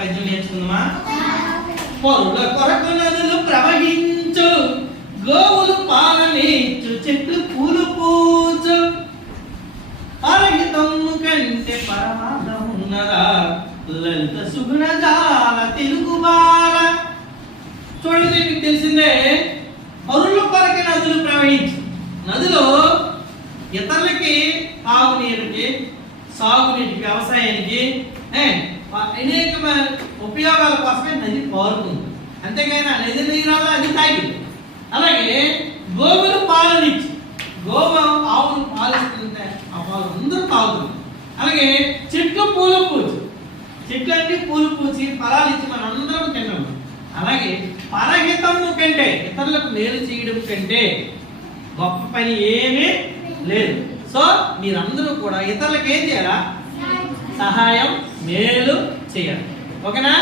పద్యం నేర్చుకుందామా? పొరుల కొరకు నదులు ప్రవహించు, గోవులు పాలనేచ్చు, చెట్లు పూలు పూచు, పరహితము కంటే పరమార్థమున్నదా, లలిత సుగుణజాల తెలుగు బాల. చూడండి, మీకు తెలిసిందే, పరుల కొరకు నదులు ప్రవహించు. నదిలో ఇతరులకి తాగునీరుకి, సాగునీటికి, వ్యవసాయానికి అనేక ఉపయోగాల కోసమే నది పారుతుంది. అంతేగాని ఆ నది నీరాలో అది తాగి. అలాగే గోవులు పాలనిచ్చి, గోవు ఆవును పాలిస్తుంటే ఆ పాలు అందరూ తాగుతుంది. అలాగే చెట్లు పూలు పూచి, చెట్లన్నీ పూలు పూచి ఫలాలు ఇచ్చి మనం అందరం తిన్నాము. అలాగే పరహితము కంటే, ఇతరులకు మేలు చేయడం కంటే గొప్ప పని ఏమీ లేదు. సో మీరందరూ కూడా ఇతరులకు ఏం చేయాలా? సహాయం, మేలు చేయాలి. ఓకేనా?